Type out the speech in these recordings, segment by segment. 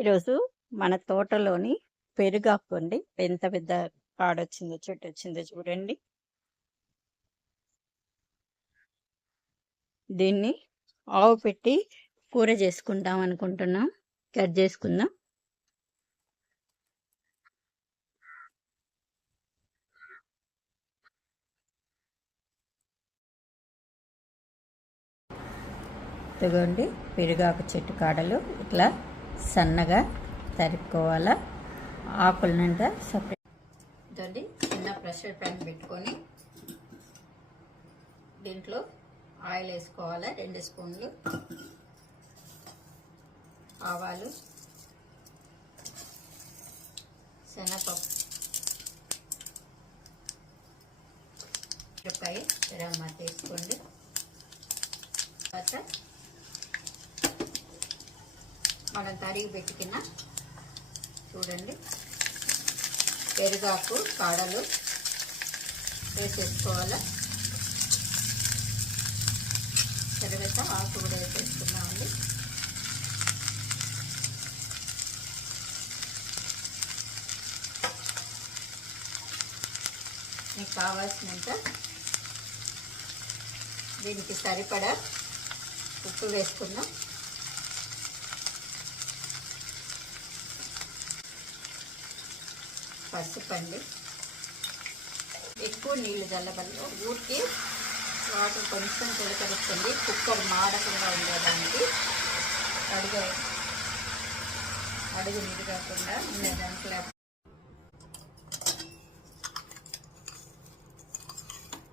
ఈరోజు మన తోటలోని పెరుగాకు అండి. ఎంత పెద్ద కాడొచ్చిందో, చెట్టు వచ్చిందో చూడండి. దీన్ని ఆవు పెట్టి కూర చేసుకుందాం అనుకుంటున్నాం. కట్ చేసుకుందాం. ఇదిగోండి పెరుగాకు చెట్టు కాడలు ఇట్లా సన్నగా తరుక్కోవాలా. ఆకులనంతా సపరేట్. ఇదండి చిన్న ప్రెషర్ ప్యాన్ పెట్టుకొని దీంట్లో ఆయిల్ వేసుకోవాలి. 2 స్పూన్లు ఆవాలు, శనగపప్పు, మిరపకాయ తెరమాట వేసుకోండి. తర్వాత మనం తరిగి పెట్టుకున్న చూడండి పెరుగాకు కాడలు వేసేసుకోవాలి. తర్వాత ఆకు కూడా వేసేసుకున్నామండి. మీకు కావాల్సినంత దీనికి సరిపడా ఉప్పు వేసుకుందాం. పసుపు అండి. ఎక్కువ నీళ్ళు చల్లబల్లో ఊరికి వాటర్ కొంచెం చిలకరిస్తుంది. కుక్కర్ మాడకుండా ఉండేదానికి అడుగు నీరు కాకుండా ఉండేదానికి.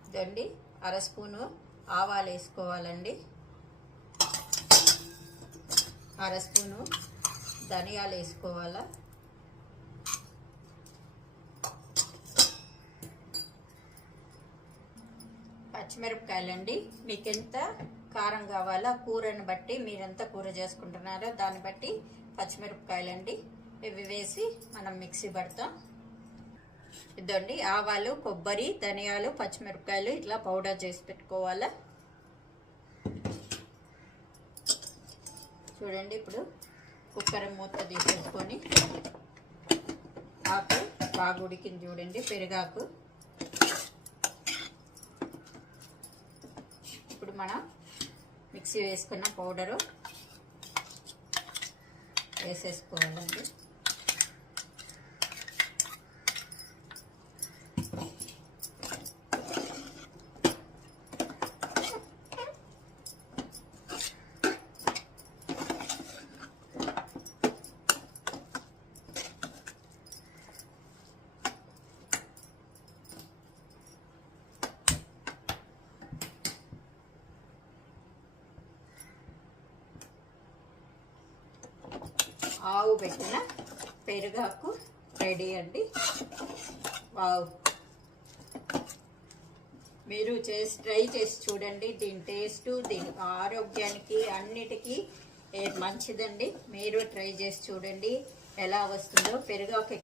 ఇదండి 1/2 స్పూను ఆవాలు వేసుకోవాలండి. 1/2 స్పూను ధనియాలు వేసుకోవాలా. పచ్చిమిరపకాయలండి. మీకు ఎంత కారం కావాలో కూరని బట్టి, మీరెంత కూర చేసుకుంటున్నారో దాన్ని బట్టి పచ్చిమిరపకాయలండి. ఇవి వేసి మనం మిక్సీ పడతాం. ఇదండి ఆవాలు, కొబ్బరి, ధనియాలు, పచ్చిమిరపకాయలు ఇట్లా పౌడర్ చేసి పెట్టుకోవాలా. చూడండి ఇప్పుడు కుక్కర్ మూత తీసేసుకొని ఆకు బాగా ఉడికింది చూడండి పెరుగాకు. ఇప్పుడు మనం మిక్సీ వేసుకున్న పౌడరు వేసేసుకోవాలండి. ఆవు పెట్టిన పెరుగాకు రెడీ అండి. వావ్, మీరు ట్రై చేసి చూడండి. దీని టేస్ట్, దీని ఆరోగ్యానికి అన్నిటికీ మంచిదండి. మీరు ట్రై చేసి చూడండి ఎలా వస్తుందో. పెరుగాకు